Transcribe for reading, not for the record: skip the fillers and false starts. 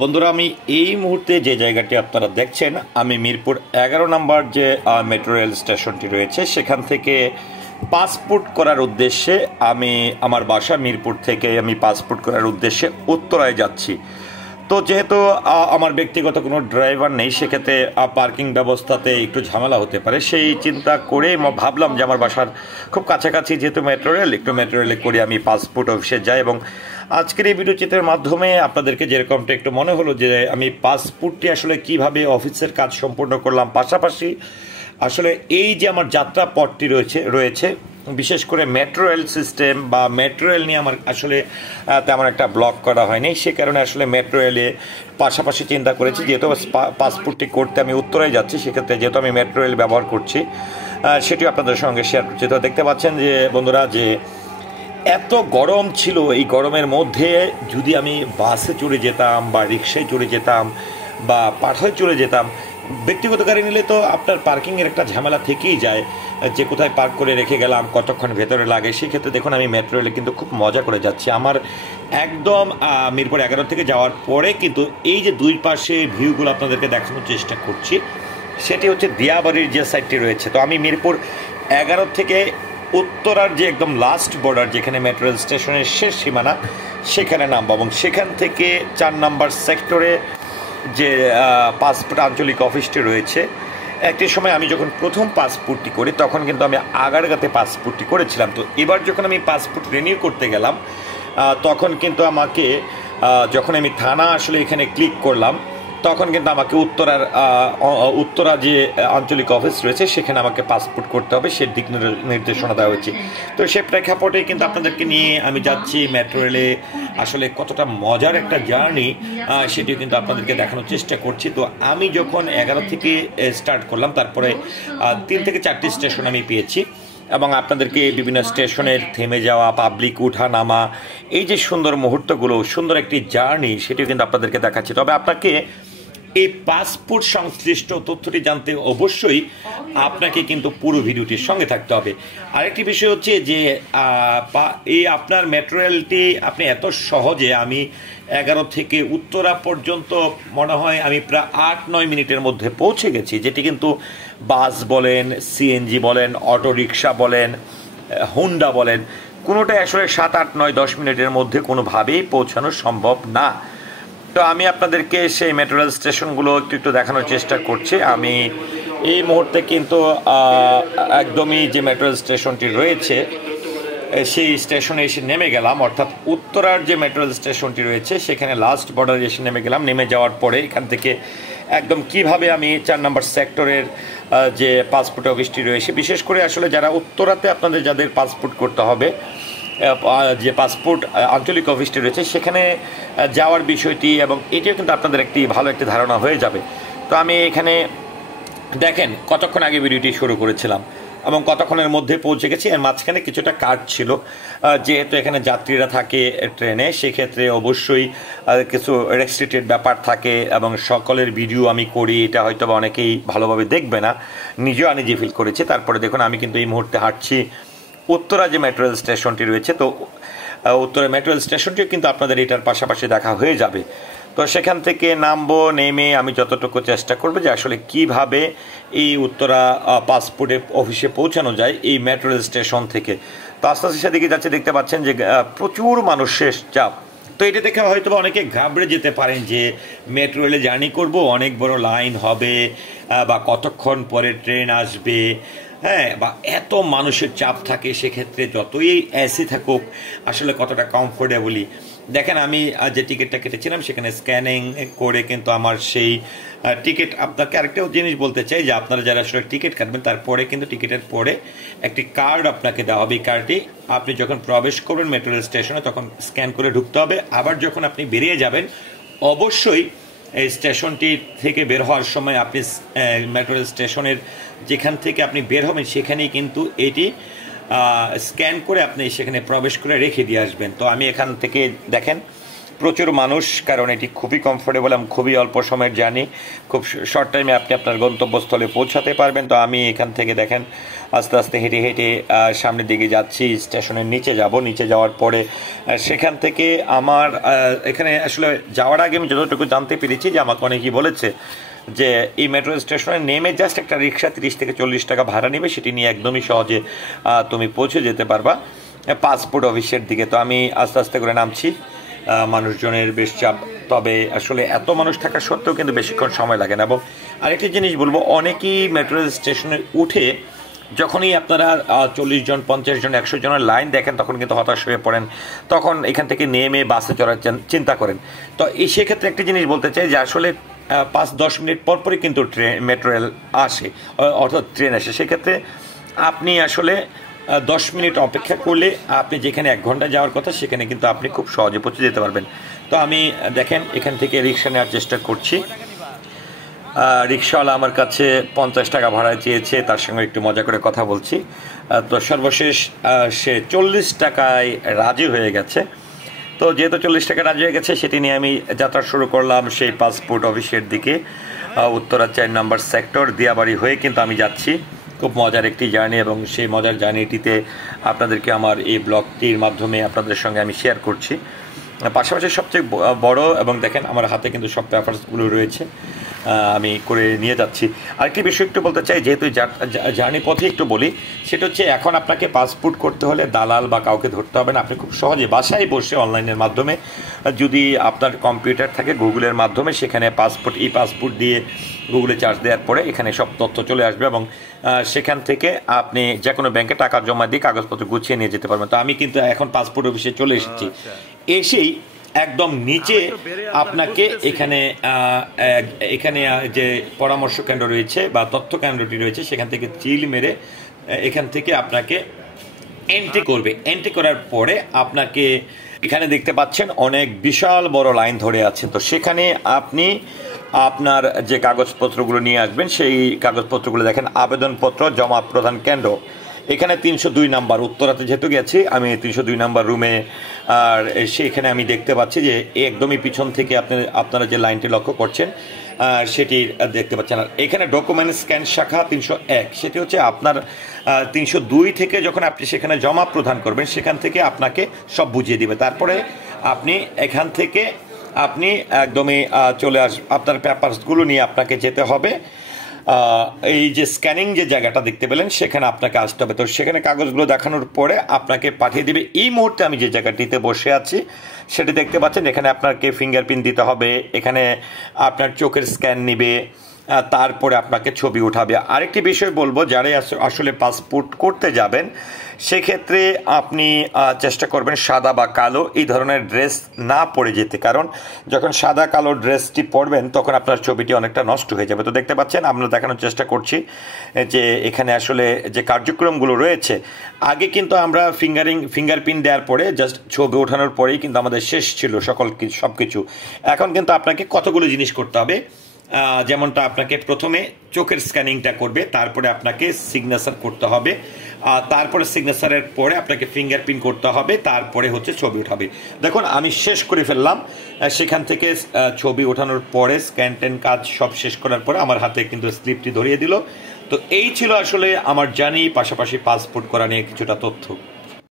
বন্ধুরা, আমি এই মুহূর্তে যে জায়গাটি আপনারা দেখছেন, আমি মিরপুর 11 নম্বর যে মেট্রো রেল স্টেশনটি রয়েছে সেখান থেকে পাসপোর্ট করার উদ্দেশ্যে আমি আমার বাসা মিরপুর থেকে আমি পাসপোর্ট করার উদ্দেশ্যে উত্তরায় যাচ্ছি। তো যেহেতু আমার ব্যক্তিগত কোনো ড্রাইভার নেই, সেক্ষেত্রে পার্কিং ব্যবস্থাতে একটু ঝামেলা হতে পারে, সেই চিন্তা করে ভাবলাম যে আমার বাসার খুব কাছাকাছি যেহেতু মেট্রো রেল, একটু মেট্রো রেলে করে আমি পাসপোর্ট অফিসে যাই। এবং আজকের এই ভিডিও চিত্রের মাধ্যমে আপনাদেরকে যেরকমটা একটু মনে হলো যে আমি পাসপোর্টটি আসলে কিভাবে অফিসের কাজ সম্পূর্ণ করলাম, পাশাপাশি আসলে এই যে আমার যাত্রা পথটি রয়েছে বিশেষ করে মেট্রো রেল সিস্টেম বা মেট্রো রেল নিয়ে আমার আসলে তেমন একটা ব্লগ করা হয়নি, সে কারণে আসলে মেট্রো রেলে পাশাপাশি চিন্তা করেছি যেহেতু পাসপোর্টটি করতে আমি উত্তরায় যাচ্ছি, সেক্ষেত্রে যেহেতু আমি মেট্রো রেল ব্যবহার করছি সেটিও আপনাদের সঙ্গে শেয়ার করছি। তো দেখতে পাচ্ছেন যে বন্ধুরা, যে এত গরম ছিল, এই গরমের মধ্যে যদি আমি বাসে চড়ে যেতাম বা রিক্সায় চড়ে যেতাম বা পাঠায় চড়ে যেতাম, ব্যক্তিগত গাড়ি নিলে তো আপনার পার্কিংয়ের একটা ঝামেলা থেকেই যায়, যে কোথায় পার্ক করে রেখে গেলাম, কতক্ষণ ভেতরে লাগে। সেক্ষেত্রে দেখুন আমি মেট্রো রেলে কিন্তু খুব মজা করে যাচ্ছি। আমার একদম মিরপুর 11 থেকে যাওয়ার পরে কিন্তু এই যে দুই পাশে ভিউগুলো আপনাদেরকে দেখানোর চেষ্টা করছি, সেটি হচ্ছে দিয়াবাড়ির যে সাইডটি রয়েছে। তো আমি মিরপুর 11 থেকে উত্তরার যে একদম লাস্ট বর্ডার, যেখানে মেট্রো রেল স্টেশনের শেষ সীমানা, সেখানে নামবো এবং সেখান থেকে 4 নম্বর সেক্টরে যে পাসপোর্ট আঞ্চলিক অফিসটি রয়েছে, একটি সময় আমি যখন প্রথম পাসপোর্টটি করি তখন কিন্তু আমি আগারগাঁতে পাসপোর্টটি করেছিলাম। তো এবার যখন আমি পাসপোর্ট রিনিউ করতে গেলাম তখন কিন্তু আমাকে যখন আমি থানা আসলে এখানে ক্লিক করলাম তখন কিন্তু আমাকে উত্তরা যে আঞ্চলিক অফিস রয়েছে সেখানে আমাকে পাসপোর্ট করতে হবে, সে দিক নির্দেশনা দেওয়া হয়েছে। তো সে প্রেক্ষাপটে কিন্তু আপনাদেরকে নিয়ে আমি যাচ্ছি মেট্রো রেলে, আসলে কতটা মজার একটা জার্নি সেটিও কিন্তু আপনাদেরকে দেখানোর চেষ্টা করছি। তো আমি যখন 11 থেকে স্টার্ট করলাম, তারপরে 3 থেকে 4টি স্টেশন আমি পেয়েছি এবং আপনাদেরকে বিভিন্ন স্টেশনের থেমে যাওয়া, পাবলিক উঠা নামা, এই যে সুন্দর মুহূর্তগুলো, সুন্দর একটি জার্নি, সেটিও কিন্তু আপনাদেরকে দেখাচ্ছি। তবে আপনাকে এই পাসপোর্ট সংশ্লিষ্ট তথ্যটি জানতে অবশ্যই আপনাকে কিন্তু পুরো ভিডিওটির সঙ্গে থাকতে হবে। আরেকটি বিষয় হচ্ছে যে এই আপনার মেট্রো রেলটি আপনি এত সহজে, আমি 11 থেকে উত্তরা পর্যন্ত মনে হয় আমি প্রায় 8-9 মিনিটের মধ্যে পৌঁছে গেছি, যেটি কিন্তু বাস বলেন, সিএনজি বলেন, অটো রিক্সা বলেন, হুন্ডা বলেন, কোনোটাই আসলে 7-8-9-10 মিনিটের মধ্যে কোনোভাবেই পৌঁছানো সম্ভব না। তো আমি আপনাদেরকে সেই মেট্রো রেল স্টেশনগুলো একটু দেখানোর চেষ্টা করছি। আমি এই মুহূর্তে কিন্তু একদমই যে মেট্রো রেল স্টেশনটি রয়েছে সেই স্টেশনে এসে নেমে গেলাম, অর্থাৎ উত্তরার যে মেট্রো রেল স্টেশনটি রয়েছে সেখানে লাস্ট বর্ডারে এসে নেমে গেলাম। নেমে যাওয়ার পরে এখান থেকে একদম কিভাবে আমি 4 নম্বর সেক্টরের যে পাসপোর্ট অফিসটি রয়েছে, বিশেষ করে আসলে যারা উত্তরাতে আপনাদের যাদের পাসপোর্ট করতে হবে, যে পাসপোর্ট আঞ্চলিক অফিসটি রয়েছে সেখানে যাওয়ার বিষয়টি, এবং এটিও কিন্তু আপনাদের একটি ভালো একটি ধারণা হয়ে যাবে। তো আমি এখানে দেখেন কতক্ষণ আগে ভিডিওটি শুরু করেছিলাম এবং কতক্ষণের মধ্যে পৌঁছে গেছি। এর মাঝখানে কিছুটা কাট ছিল, যেহেতু এখানে যাত্রীরা থাকে ট্রেনে, সেক্ষেত্রে অবশ্যই কিছু রেস্ট্রিক্টেড ব্যাপার থাকে এবং সকলের ভিডিও আমি করি, এটা হয়তো বা অনেকেই ভালোভাবে দেখবে না, নিজেও আনইজি ফিল করেছি। তারপরে দেখুন আমি কিন্তু এই মুহূর্তে হাঁটছি উত্তরা যে মেট্রো রেল স্টেশনটি রয়েছে। তো উত্তরা মেট্রো রেল স্টেশনটিও কিন্তু আপনাদের এটার পাশাপাশি দেখা হয়ে যাবে। তো সেখান থেকে নামবো, নেমে আমি যতটুকু চেষ্টা করবো যে আসলে কিভাবে এই উত্তরা পাসপোর্টে অফিসে পৌঁছানো যায় এই মেট্রো রেল স্টেশন থেকে। তো আস্তে আস্তে সেদিকে যাচ্ছে, দেখতে পাচ্ছেন যে প্রচুর মানুষের চাপ। তো এটা দেখে হয়তো বা অনেকে ঘাবড়ে যেতে পারেন যে মেট্রো রেলে জার্নি করবো, অনেক বড় লাইন হবে বা কতক্ষণ পরে ট্রেন আসবে, হ্যাঁ, বা এত মানুষের চাপ থাকে, সেক্ষেত্রে যতই এসি থাকুক আসলে কতটা কমফোর্টেবলি। দেখেন আমি যে টিকিটটা কেটেছিলাম সেখানে স্ক্যানিং করে কিন্তু আমার সেই টিকিট, আপনাকে আরেকটাও জিনিস বলতে চাই যে আপনারা যারা আসলে টিকিট কাটবেন তারপরে কিন্তু টিকিটের পরে একটি কার্ড আপনাকে দেওয়া হবে। এই কার্ডটি আপনি যখন প্রবেশ করবেন মেট্রো রেল স্টেশনে তখন স্ক্যান করে ঢুকতে হবে। আবার যখন আপনি বেরিয়ে যাবেন অবশ্যই এই স্টেশনটি থেকে বের হওয়ার সময় আপনি মেট্রো রেল স্টেশনের যেখান থেকে আপনি বের হবেন সেখানেই কিন্তু এটি স্ক্যান করে আপনি সেখানে প্রবেশ করে রেখে দিয়ে আসবেন। তো আমি এখান থেকে দেখেন প্রচুর মানুষ, কারণ এটি খুবই কমফোর্টেবল এবং খুবই অল্প সময়ের জার্নি, খুব শর্ট টাইমে আপনি আপনার গন্তব্যস্থলে পৌঁছাতে পারবেন। তো আমি এখান থেকে দেখেন আস্তে আস্তে হেঁটে হেঁটে সামনের দিকে যাচ্ছি, স্টেশনের নিচে যাব। নিচে যাওয়ার পরে সেখান থেকে আমার এখানে আসলে যাওয়ার আগে আমি যতটুকু জানতে পেরেছি যে আমাকে অনেকেই বলেছে যে এই মেট্রো স্টেশনে নেমে জাস্ট একটা রিক্সা 30 থেকে 40 টাকা ভাড়া নেবে, সেটি নিয়ে একদমই সহজে তুমি পৌঁছে যেতে পারবা পাসপোর্ট অফিসের দিকে। তো আমি আস্তে আস্তে করে নামছি, মানুষজনের বেশ চাপ, তবে আসলে এত মানুষ থাকা সত্ত্বেও কিন্তু বেশিক্ষণ সময় লাগে না। এবং আরেকটি জিনিস বলবো, অনেকেই মেট্রো স্টেশনে উঠে যখনই আপনারা 40 জন 50 জন 100 জনের লাইন দেখেন তখন কিন্তু হতাশ হয়ে পড়েন, তখন এখান থেকে নেমে বাসে চড়ার চিন্তা করেন। তো এই সেক্ষেত্রে একটি জিনিস বলতে চাই যে আসলে 5-10 মিনিট পরপরই কিন্তু মেট্রো রেল আসে, অর্থাৎ ট্রেন আসে। সেক্ষেত্রে আপনি আসলে 10 মিনিট অপেক্ষা করলে আপনি যেখানে 1 ঘন্টা যাওয়ার কথা সেখানে কিন্তু আপনি খুব সহজে পৌঁছে যেতে পারবেন। তো আমি দেখেন এখান থেকে রিক্সা নেওয়ার চেষ্টা করছি। রিক্সাওয়ালা আমার কাছে 50 টাকা ভাড়া চেয়েছে, তার সঙ্গে একটু মজা করে কথা বলছি। তো সর্বশেষ সে 40 টাকায় রাজি হয়ে গেছে। তো যেহেতু 40 টাকা রাজি হয়ে গেছে, সেটি নিয়ে আমি যাত্রা শুরু করলাম সেই পাসপোর্ট অফিসের দিকে। উত্তরা 4 নম্বর সেক্টর দিয়াবাড়ি হয়ে কিন্তু আমি যাচ্ছি। খুব মজার একটি জার্নি, এবং সেই মজার জার্নিটিতে আপনাদেরকে আমার এই ব্লগটির মাধ্যমে আপনাদের সঙ্গে আমি শেয়ার করছি। পাশাপাশি সবচেয়ে বড়, এবং দেখেন আমার হাতে কিন্তু সব পেপারসগুলো রয়েছে, আমি করে নিয়ে যাচ্ছি। আরেকটি বিষয় একটু বলতে চাই, যেহেতু জার্নি পথে একটু বলি, সেটা হচ্ছে এখন আপনাকে পাসপোর্ট করতে হলে দালাল বা কাউকে ধরতে হবে না। আপনি খুব সহজে বাসায় বসে অনলাইনের মাধ্যমে, যদি আপনার কম্পিউটার থাকে গুগলের মাধ্যমে, সেখানে ই পাসপোর্ট দিয়ে গুগলে চার্জ দেওয়ার পরে এখানে সব তথ্য চলে আসবে, এবং সেখান থেকে আপনি যে কোনো ব্যাংকে টাকা জমা দিয়ে কাগজপত্র গুছিয়ে নিয়ে যেতে পারবেন। তো আমি কিন্তু এখন পাসপোর্ট অফিসে চলে এসেছি। এসেই একদম নিচে আপনাকে এখানে যে পরামর্শ কেন্দ্র রয়েছে বা তথ্য কেন্দ্রটি রয়েছে, সেখান থেকে চিল মেরে এখান থেকে আপনাকে এন্ট্রি করবে। এন্ট্রি করার পরে আপনাকে এখানে দেখতে পাচ্ছেন অনেক বিশাল বড় লাইন ধরে আছে। তো সেখানে আপনি আপনার যে কাগজপত্রগুলো নিয়ে আসবেন, সেই কাগজপত্রগুলো দেখেন আবেদনপত্র জমা প্রদান কেন্দ্র, এখানে 302 নাম্বার। উত্তরাতে যেহেতু গেছি আমি 302 নাম্বার রুমে, আর সেখানে আমি দেখতে পাচ্ছি যে একদমই পিছন থেকে আপনারা যে লাইনটি লক্ষ্য করছেন সেটি দেখতে পাচ্ছেন। আর এখানে ডকুমেন্ট স্ক্যান শাখা 301, সেটি হচ্ছে আপনার 302 থেকে যখন আপনি সেখানে জমা প্রদান করবেন, সেখান থেকে আপনাকে সব বুঝিয়ে দিবে। তারপরে আপনি এখান থেকে আপনি একদমই চলে আপনার পেপারসগুলো নিয়ে আপনাকে যেতে হবে এই যে স্ক্যানিং যে জায়গাটা দেখতে পেলেন, সেখানে আপনাকে আসতে হবে। তো সেখানে কাগজগুলো দেখানোর পরে আপনাকে পাঠিয়ে দিবে। এই মুহূর্তে আমি যে জায়গাটিতে বসে আছি সেটি দেখতে পাচ্ছেন, এখানে আপনাকে ফিঙ্গারপ্রিন্ট দিতে হবে, এখানে আপনার চোখের স্ক্যান নিবে, তারপরে আপনাকে ছবি উঠাবে। আরেকটি বিষয় বলবো, যারাই আসলে পাসপোর্ট করতে যাবেন সেক্ষেত্রে আপনি চেষ্টা করবেন সাদা বা কালো এই ধরনের ড্রেস না পরে যেতে, কারণ যখন সাদা কালো ড্রেসটি পরবেন তখন আপনার ছবিটি অনেকটা নষ্ট হয়ে যাবে। তো দেখতে পাচ্ছেন আমরা দেখানোর চেষ্টা করছি যে এখানে আসলে যে কার্যক্রমগুলো রয়েছে, আগে কিন্তু আমরা ফিঙ্গারপ্রিন্ট দেওয়ার পরে জাস্ট ছবি ওঠানোর পরেই কিন্তু আমাদের শেষ ছিল সব কিছু। এখন কিন্তু আপনাকে কতগুলো জিনিস করতে হবে, যেমনটা আপনাকে প্রথমে চোখের স্ক্যানিংটা করবে, তারপরে আপনাকে সিগনেচার করতে হবে, তারপরে সিগনেচারের পরে আপনাকে ফিঙ্গারপ্রিন্ট করতে হবে, তারপরে হচ্ছে ছবি উঠাবে। দেখুন আমি শেষ করে ফেললাম। সেখান থেকে ছবি ওঠানোর পরে স্ক্যান কাজ সব শেষ করার পরে আমার হাতে কিন্তু স্লিপটি ধরিয়ে দিল। তো এই ছিল আসলে আমার জার্নি, পাশাপাশি পাসপোর্ট করা নিয়ে কিছুটা তথ্য।